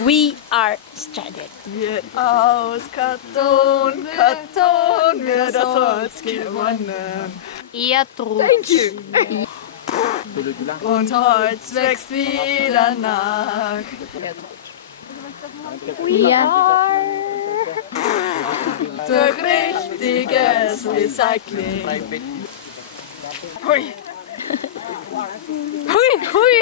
We are stranded. Wird aus Karton, Karton wird das Holz gewonnen. Ihr Trug. Thank you. Und Holz wächst wieder nach. We are. Durch richtiges Recycling. Hui. Hui, hui.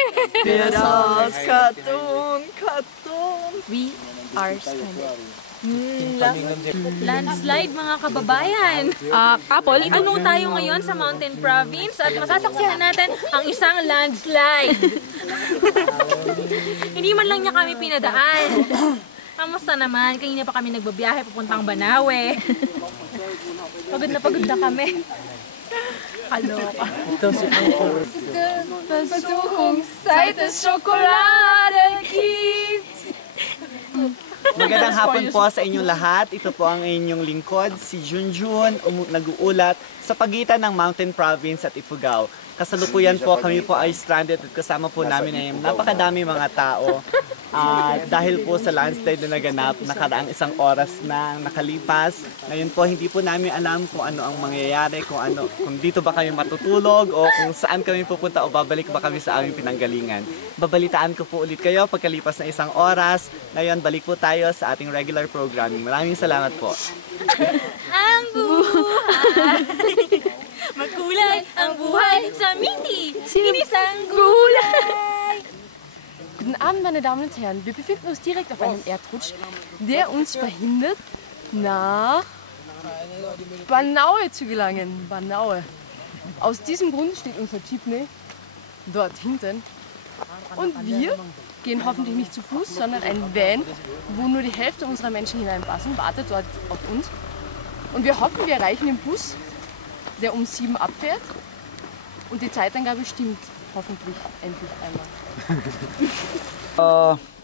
Wird aus Karton, Karton. We are stranded. Landslide mga kababayan. Apple, ano tayo ngayon sa Mountain Province at masasaksihan natin ang isang landslide. Hindi man lang niya kami pinadaan. Kamusta naman? Kanina pa kami nagbabiyahe papuntang Banawe. Pagod na kami. Kaloka. Versuchung, seit es Schokolade gibt. Magandang hapon po sa inyong lahat. Ito po ang inyong lingkod, si Junjun, nag-uulat sa pagitan ng Mountain Province at Ifugao. Kasalukuyan po, kami po ay stranded at kasama po namin ay napakadami mga tao. Dahil po sa landslide na naganap, nakaraang isang oras na nakalipas. Ngayon po, hindi po namin alam kung ano ang mangyayari, kung dito ba kami matutulog o kung saan kami pupunta o babalik ba kami sa aming pinanggalingan. Babalitaan ko po ulit kayo pagkalipas ng isang oras. Ngayon, balik po tayo sa ating regular programming. Maraming salamat po. Ang buhay! Magkulay ang buhay sa Miti! Sinisang gulay! Guten Abend, meine Damen und Herren. Wir befinden uns direkt auf einem Erdrutsch, der uns verhindert, nach Banaue zu gelangen. Banaue. Aus diesem Grund steht unser Jeepney dort hinten. Und wir gehen hoffentlich nicht zu Fuß, sondern ein Van, wo nur die Hälfte unserer Menschen hineinpassen, wartet dort auf uns. Und wir hoffen, wir erreichen den Bus, der um 7 abfährt. Und die Zeitangabe stimmt hoffentlich endlich einmal.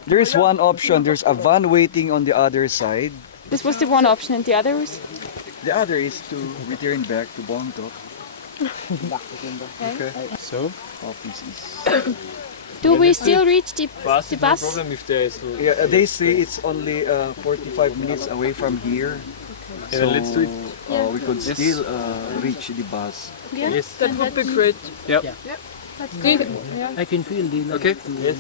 There is one option. There's a van waiting on the other side. This was the one option, and the other was? The other is to return back to Bangkok. Okay. So, this is. Do we still reach the bus? No problem if there is. Yeah, they say it's only 45 minutes away from here. So let's do it. We could still reach the bus. Yeah. Yes. That would be great. Yep. That's good. I can feel the luggage. Okay. Yes.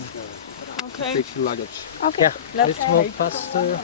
Okay. Take the luggage. Okay. Let's walk faster.